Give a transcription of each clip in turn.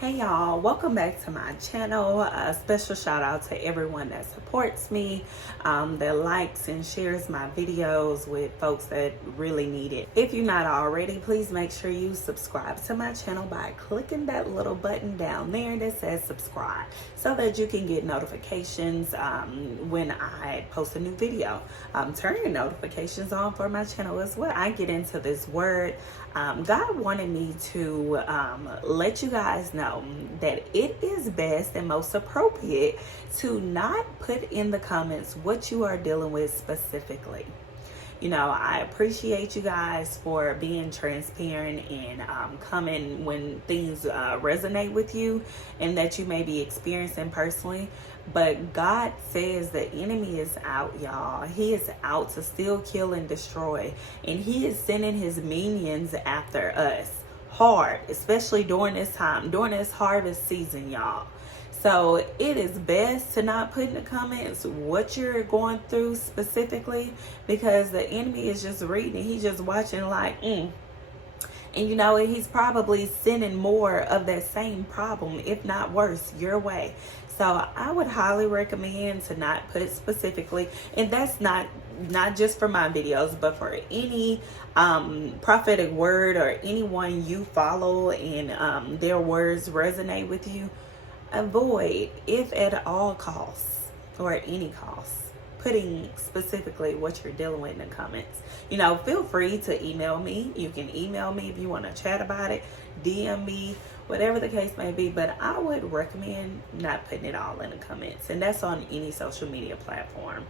Hey y'all, welcome back to my channel. A special shout out to everyone that supports me, that likes and shares my videos with folks that really need it. If you're not already, please make sure you subscribe to my channel by clicking that little button down there that says subscribe so that you can get notifications when I post a new video. Turn your notifications on for my channel as well. I get into this word. God wanted me to let you guys know that it is best and most appropriate to not put in the comments what you are dealing with specifically. You know, I appreciate you guys for being transparent and coming when things resonate with you and that you may be experiencing personally. But God says the enemy is out, y'all. He is out to steal, kill, and destroy. And he is sending his minions after us hard, especially during this time, during this harvest season, y'all. So it is best to not put in the comments what you're going through specifically, because the enemy is just reading. He's just watching like, And you know, he's probably sending more of that same problem, if not worse, your way. So I would highly recommend to not put specifically, and that's not just for my videos, but for any prophetic word or anyone you follow and their words resonate with you. Avoid, if at all costs or any costs, putting specifically what you're dealing with in the comments. You know, feel free to email me. You can email me if you want to chat about it, DM me, whatever the case may be. But I would recommend not putting it all in the comments. And that's on any social media platform.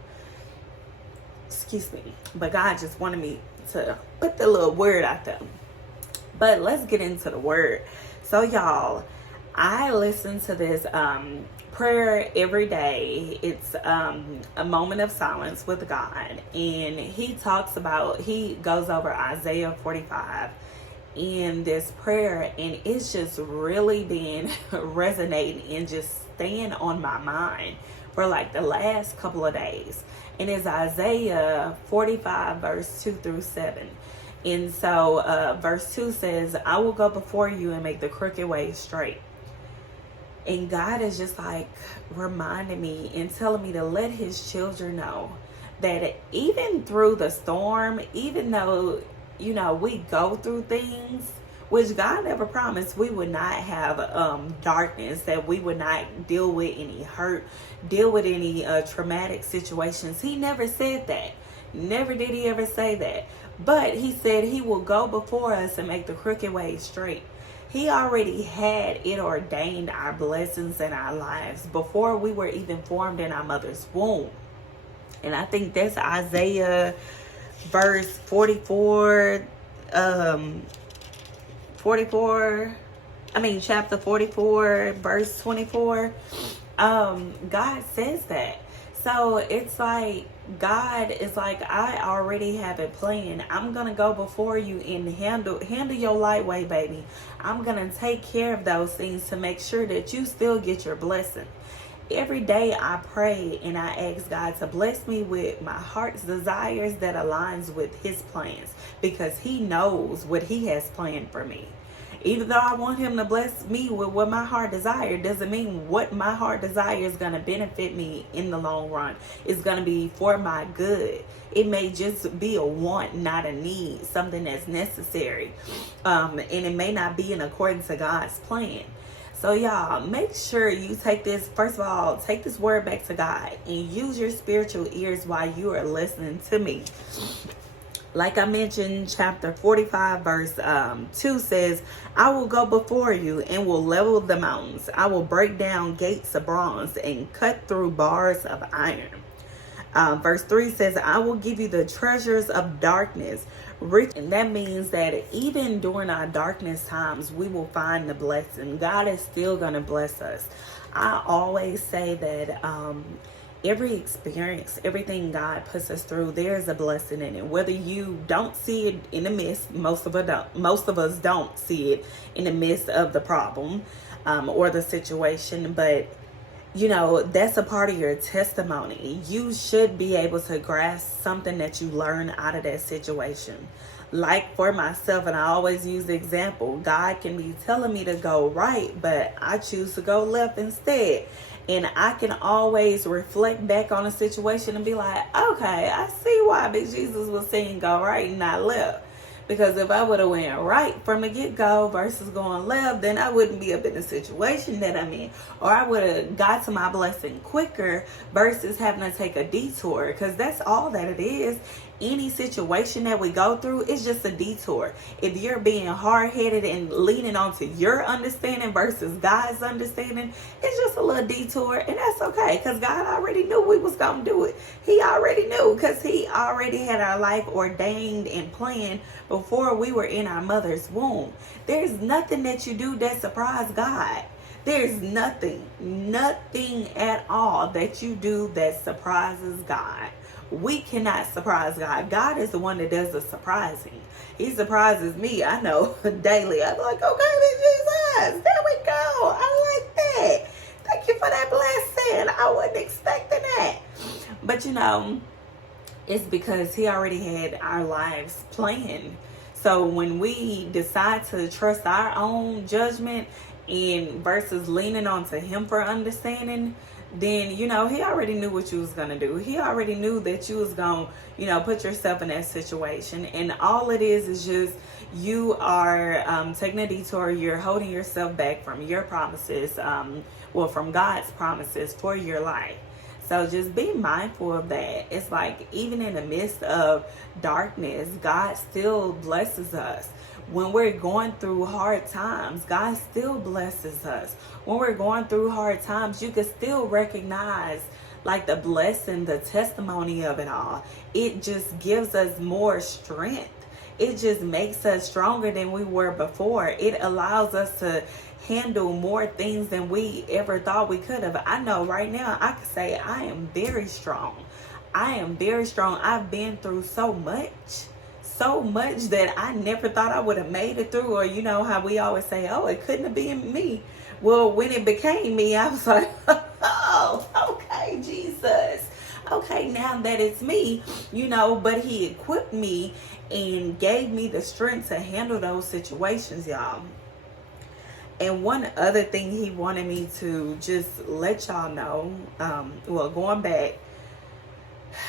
Excuse me. But God just wanted me to put the little word out there. But let's get into the word. So y'all, I listen to this prayer every day. It's a moment of silence with God, and he goes over Isaiah 45 in this prayer, and it's just really been resonating and just staying on my mind for like the last couple of days. And it's Isaiah 45 verse 2 through 7. And so verse 2 says, I will go before you and make the crooked way straight. And God is just like reminding me and telling me to let his children know that even through the storm, even though, you know, we go through things, which God never promised we would not have darkness, that we would not deal with any hurt, deal with any traumatic situations. He never said that. Never did he ever say that. But he said he will go before us and make the crooked way straight. He already had it ordained our blessings in our lives before we were even formed in our mother's womb. And I think that's Isaiah verse 44, chapter 44, verse 24. God says that. So it's like, God is like, I already have it planned. I'm going to go before you and handle your light way, baby. I'm going to take care of those things to make sure that you still get your blessing. Every day I pray and I ask God to bless me with my heart's desires that aligns with his plans, because he knows what he has planned for me. Even though I want him to bless me with what my heart desire, doesn't mean what my heart desire is going to benefit me in the long run. It's going to be for my good. It may just be a want, not a need, something that's necessary. And it may not be in accordance to God's plan. So y'all, make sure you take this, first of all, take this word back to God and use your spiritual ears while you are listening to me. Like I mentioned, chapter 45 verse 2 says, I will go before you and will level the mountains. I will break down gates of bronze and cut through bars of iron. Verse 3 says, I will give you the treasures of darkness. And that means that even during our darkness times, we will find the blessing. God is still going to bless us. I always say that every experience, everything God puts us through, there's a blessing in it. Whether you don't see it in the midst, most of us don't see it in the midst of the problem or the situation, but you know, that's a part of your testimony. You should be able to grasp something that you learn out of that situation. Like for myself, and I always use the example, God can be telling me to go right, but I choose to go left instead. And I can always reflect back on a situation and be like, okay, I see why Big Jesus was saying go right and not left. Because if I would have went right from the get-go versus going left, then I wouldn't be up in the situation that I'm in. Or I would have got to my blessing quicker versus having to take a detour. Because that's all that it is. Any situation that we go through is just a detour. If you're being hard-headed and leaning onto your understanding versus God's understanding, it's just a little detour, and that's okay, because God already knew we was going to do it. He already knew, because he already had our life ordained and planned before we were in our mother's womb. There's nothing that you do that surprises God. There's nothing at all that you do that surprises God. We cannot surprise God. God is the one that does the surprising. He surprises me, I know, daily. I'm like, okay, Jesus, there we go. I like that. Thank you for that blessing. I wasn't expecting that. But it's because he already had our lives planned. So when we decide to trust our own judgment and versus leaning onto him for understanding, then he already knew what you was gonna do. He already knew that you was gonna put yourself in that situation, and all it is just you are taking a detour. You're holding yourself back from your promises, from God's promises for your life. So just be mindful of that. It's like, even in the midst of darkness, God still blesses us. When we're going through hard times, God still blesses us. When we're going through hard times, you can still recognize like the blessing, the testimony of it all. It just gives us more strength. It just makes us stronger than we were before. It allows us to handle more things than we ever thought we could have. I know right now I can say I am very strong. I am very strong. I've been through so much that I never thought I would have made it through. Or how we always say, oh, it couldn't have been me. Well, when it became me, I was like, oh, okay, Jesus. Okay, now that it's me, but he equipped me and gave me the strength to handle those situations, y'all. And one other thing he wanted me to just let y'all know, going back,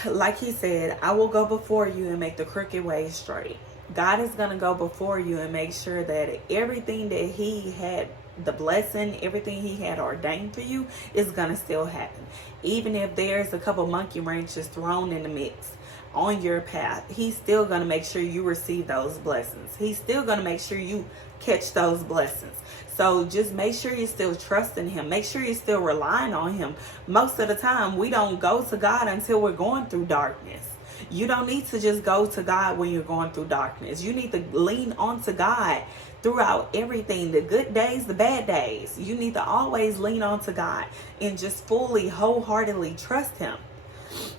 like he said, I will go before you and make the crooked way straight. God is going to go before you and make sure that everything that he had, the blessing, everything he had ordained for you is going to still happen. Even if there's a couple monkey wrenches thrown in the mix on your path, he's still going to make sure you receive those blessings. He's still going to make sure you catch those blessings. So just make sure you're still trusting him. Make sure you're still relying on him. Most of the time, we don't go to God until we're going through darkness. You don't need to just go to God when you're going through darkness. You need to lean onto God throughout everything, the good days, the bad days. You need to always lean onto God and just fully, wholeheartedly trust him.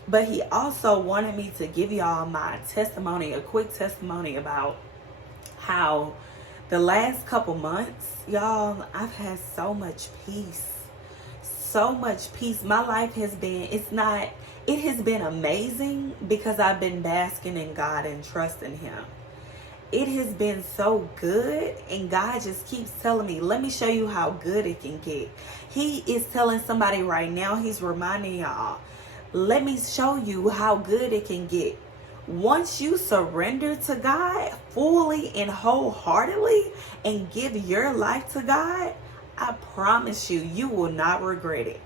But he also wanted me to give y'all my testimony, a quick testimony about how the last couple months, y'all, I've had so much peace. So much peace. My life has been, it has been amazing because I've been basking in God and trusting him. It has been so good, and God just keeps telling me, let me show you how good it can get. He is telling somebody right now, he's reminding y'all, let me show you how good it can get. Once you surrender to God fully and wholeheartedly and give your life to God, I promise you, you will not regret it.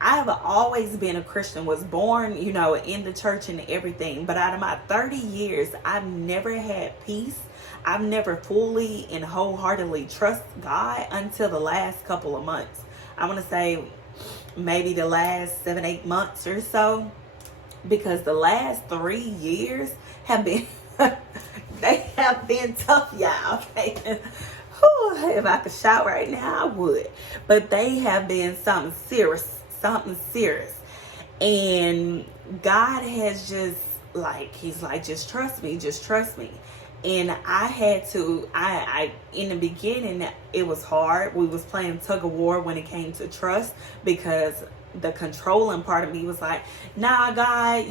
I've always been a Christian, was born, in the church and everything. But out of my 30 years, I've never had peace. I've never fully and wholeheartedly trust God until the last couple of months. I want to say maybe the last 7-8 months or so. Because the last 3 years have been, they have been tough, y'all. If I could shout right now, I would. But they have been something serious. And God has just he's like, just trust me. And I had to, in the beginning, it was hard. We was playing tug of war when it came to trust, because the controlling part of me was like, nah, God,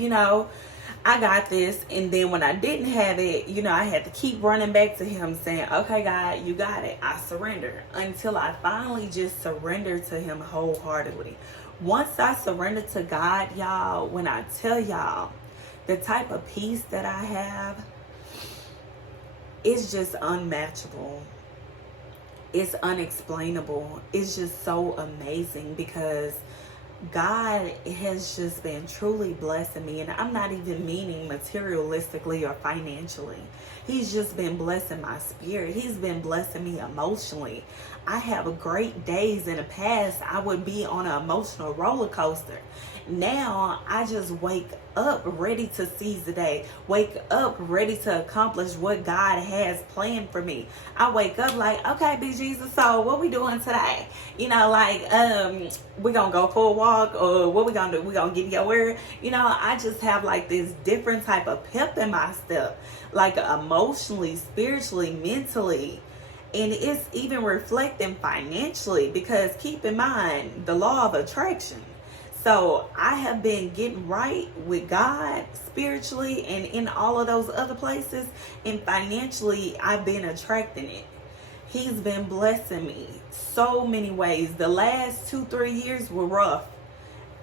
I got this. And then when I didn't have it, I had to keep running back to him saying, okay, God, you got it. I surrender. Until I finally just surrendered to him wholeheartedly. Once I surrendered to God, y'all, when I tell y'all the type of peace that I have, it's just unmatchable. It's unexplainable. It's just so amazing because God has just been truly blessing me. And I'm not even meaning materialistically or financially. He's just been blessing my spirit. He's been blessing me emotionally. I have great days. In the past, I would be on an emotional roller coaster. Now, I just wake up ready to seize the day. Wake up ready to accomplish what God has planned for me. I wake up like, okay, Big Jesus, so what we doing today? We gonna go for a walk, or what we gonna do? We gonna get your word? I just have like this different type of pep in my step, like emotionally, spiritually, mentally. And it's even reflecting financially, because keep in mind the law of attraction. So I have been getting right with God spiritually and in all of those other places. And financially, I've been attracting it. He's been blessing me so many ways. The last 2-3 years were rough.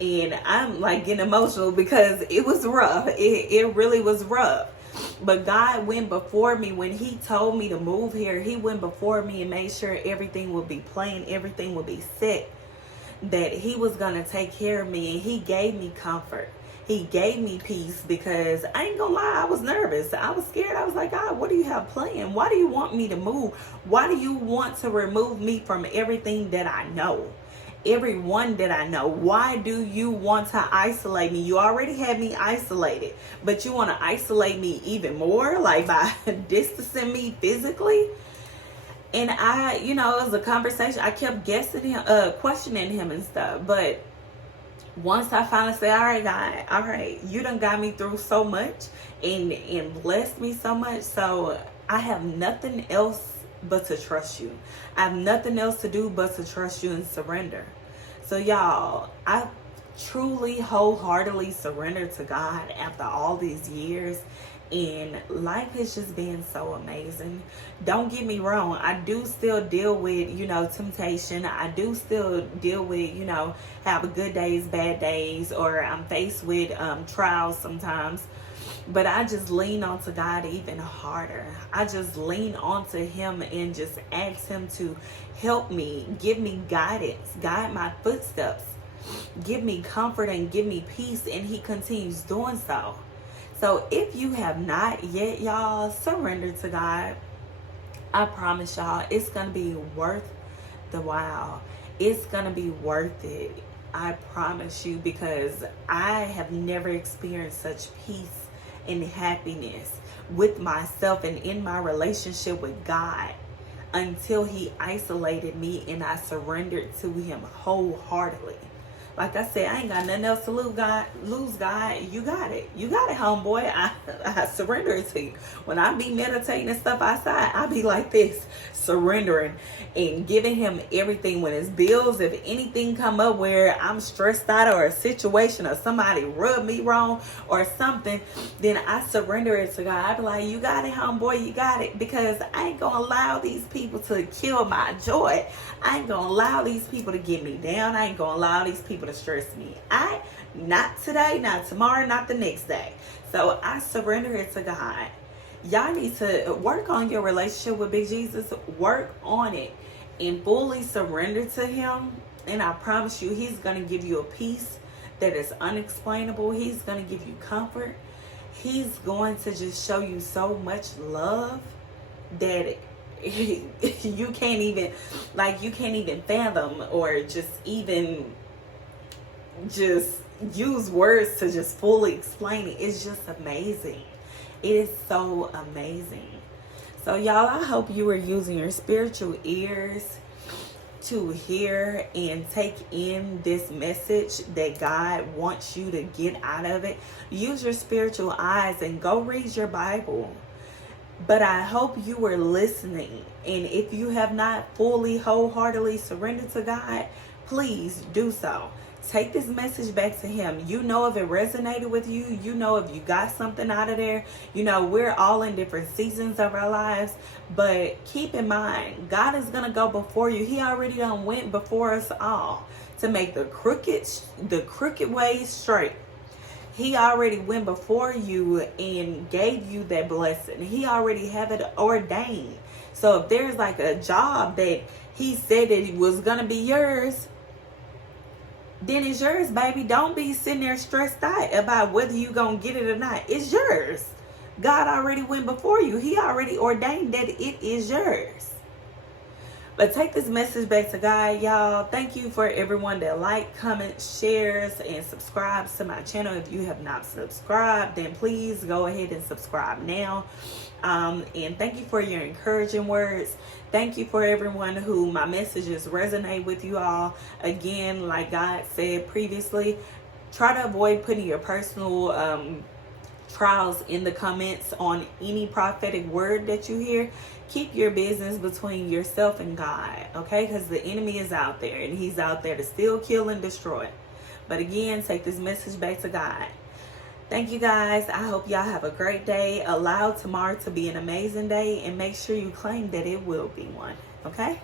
And I'm like getting emotional because it was rough. It really was rough. But God went before me. When he told me to move here, he went before me and made sure everything would be plain, everything would be set, that he was going to take care of me. And he gave me comfort. He gave me peace, because I ain't gonna lie, I was nervous. I was scared. I was like, God, what do you have planned? Why do you want me to move? Why do you want to remove me from everything that I know? Everyone that I know. Why do you want to isolate me? You already had me isolated, but you want to isolate me even more, like by distancing me physically. And it was a conversation. I kept questioning him and stuff. But once I finally said, all right, God, all right, you done got me through so much and blessed me so much. So I have nothing else but to trust you. I have nothing else to do but to trust you and surrender. So y'all, I truly wholeheartedly surrendered to God after all these years, and life has just been so amazing. Don't get me wrong, I do still deal with temptation. I do still deal with have good days, bad days, or I'm faced with trials sometimes. But I just lean onto God even harder. I just lean onto him and just ask him to help me, give me guidance, guide my footsteps, give me comfort and give me peace. And he continues doing so. So if you have not yet, y'all, surrender to God, I promise y'all, it's going to be worth the while. It's going to be worth it. I promise you, because I have never experienced such peace and happiness with myself and in my relationship with God until he isolated me and I surrendered to him wholeheartedly. Like I said, I ain't got nothing else to lose, God. You got it. You got it, homeboy. I surrender it to you. When I be meditating and stuff outside, I be like this, surrendering and giving him everything. When it's bills, if anything come up where I'm stressed out, or a situation, or somebody rubbed me wrong or something, then I surrender it to God. I be like, you got it, homeboy. You got it. Because I ain't going to allow these people to kill my joy. I ain't going to allow these people to get me down. I ain't going to allow these people to stress me. Not today, not tomorrow, not the next day. So I surrender it to God. Y'all need to work on your relationship with Big Jesus. Work on it and fully surrender to him. And I promise you, he's going to give you a peace that is unexplainable. He's going to give you comfort. He's going to just show you so much love that you can't even fathom, or just use words to just fully explain it. It's just amazing. It is so amazing. So y'all, I hope you are using your spiritual ears to hear and take in this message that God wants you to get out of it. Use your spiritual eyes and go read your Bible. But I hope you were listening. And if you have not fully, wholeheartedly surrendered to God, please do so. Take this message back to him. You know if it resonated with you. You know if you got something out of there. You know, we're all in different seasons of our lives. But keep in mind, God is going to go before you. He already done went before us all to make the crooked ways straight. He already went before you and gave you that blessing. He already have it ordained. So if there's like a job that he said that it was going to be yours, then it's yours, baby. Don't be sitting there stressed out about whether you're going to get it or not. It's yours. God already went before you. He already ordained that it is yours. But take this message back to God, y'all. Thank you for everyone that comments, shares, and subscribes to my channel. If you have not subscribed, then please go ahead and subscribe now. And thank you for your encouraging words. Thank you for everyone who my messages resonate with you all. Again, like God said previously, try to avoid putting your personal trials in the comments on any prophetic word that you hear. Keep your business between yourself and God, okay? Because the enemy is out there, and he's out there to steal, kill, and destroy. But again, take this message back to God. Thank you, guys. I hope y'all have a great day. Allow tomorrow to be an amazing day, and make sure you claim that it will be one, okay?